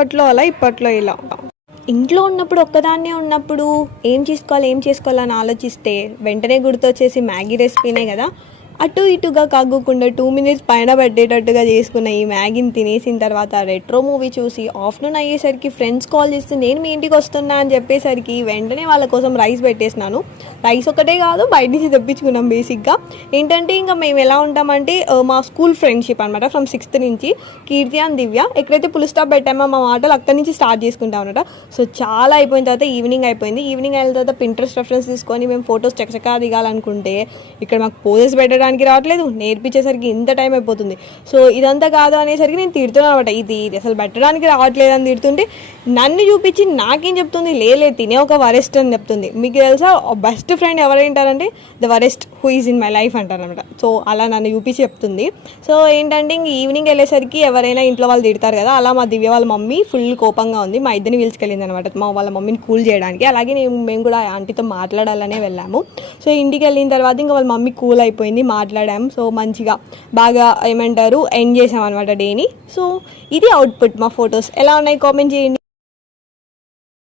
అప్పట్లో అలా ఇప్పట్లో ఇలా. ఇంట్లో ఉన్నప్పుడు ఒక్కదాన్నే ఉన్నప్పుడు ఏం చేసుకోవాలని ఆలోచిస్తే వెంటనే గుర్తొచ్చేసి మ్యాగీ రెసిపీనే కదా. అటు ఇటుగా కాగకుండా 2 మినిట్స్ పైన పెట్టేటట్టుగా చేసుకున్న ఈ మ్యాగీని తినేసిన తర్వాత రెట్రో మూవీ చూసి ఆఫ్టర్నూన్ అయ్యేసరికి ఫ్రెండ్స్ కాల్ చేస్తే నేను మీ ఇంటికి వస్తున్నా అని చెప్పేసరికి వెంటనే వాళ్ళ కోసం రైస్ పెట్టేసినాను. రైస్ ఒకటే కాదు, బయట నుంచి తెప్పించుకున్నాం. బేసిక్గా ఏంటంటే ఇంకా మేము ఎలా ఉంటామంటే మా స్కూల్ ఫ్రెండ్షిప్ అనమాట. ఫ్రమ్ 6th నుంచి కీర్తి అండ్ దివ్య ఎక్కడైతే పుల్ స్టాప్ పెట్టామో మా మాటలు అక్కడి నుంచి స్టార్ట్ చేసుకుంటాం అనమాట. సో చాలా అయిపోయిన తర్వాత ఈవినింగ్ అయిపోయింది. ఈవినింగ్ అయిన తర్వాత పింట్రెస్ట్ రెఫరెన్స్ తీసుకొని మేము ఫొటోస్ చకచకా దిగాలనుకుంటే ఇక్కడ మాకు పోజెస్ పెట్టడానికి రావట్లేదు, నేర్పించేసరికి ఇంత టైం అయిపోతుంది. సో ఇదంతా కాదు అనేసరికి నేను తిడుతున్నాను అనమాట. ఇది అసలు పెట్టడానికి రావట్లేదు అని తిడుతుంటే నన్ను చూపించి నాకేం చెప్తుంది, లేదు తినే ఒక వరెస్ట్ అని చెప్తుంది. మీకు తెలుసా బెస్ట్ ఫ్రెండ్ ఎవరేంటారంటే the worst who is in my life అంటారనమాట. సో అలా నన్ను చూపించి చెప్తుంది. సో ఏంటంటే ఇంక ఈవినింగ్ వెళ్ళేసరికి ఎవరైనా ఇంట్లో వాళ్ళు తిడతారు కదా, అలా మా దివ్య వాళ్ళ మమ్మీ ఫుల్ కోపంగా ఉంది. మా ఇద్దరిని పిలుచుకెళ్ళింది అనమాట వాళ్ళ మమ్మీని కూల్ చేయడానికి. అలాగే మేము కూడా ఆంటీతో మాట్లాడాలనే వెళ్ళాము. సో ఇంటికి వెళ్ళిన తర్వాత ఇంకా వాళ్ళ మమ్మీ కూల్ అయిపోయింది, మాట్లాడాము. సో మంచిగా బాగా ఏమంటారు ఎండ్ చేసాం అనమాట డేని. సో ఇది అవుట్పుట్. మా ఫొటోస్ ఎలా ఉన్నాయి కామెంట్ చేయండి.